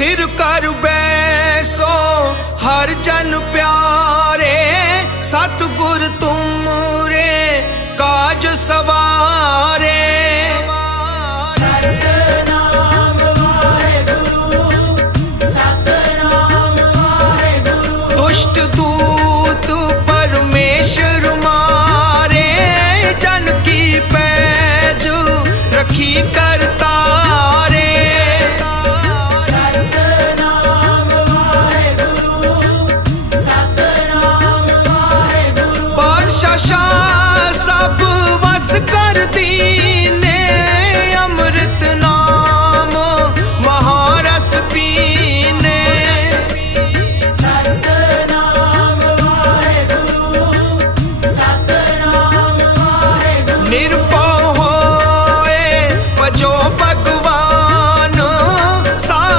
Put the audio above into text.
ਸਥਿਰ ਕਰ ਬੈਸੋ ਹਰ ਜਨ ਪਿਆਰੇ ਸਤਿਗੁਰ करती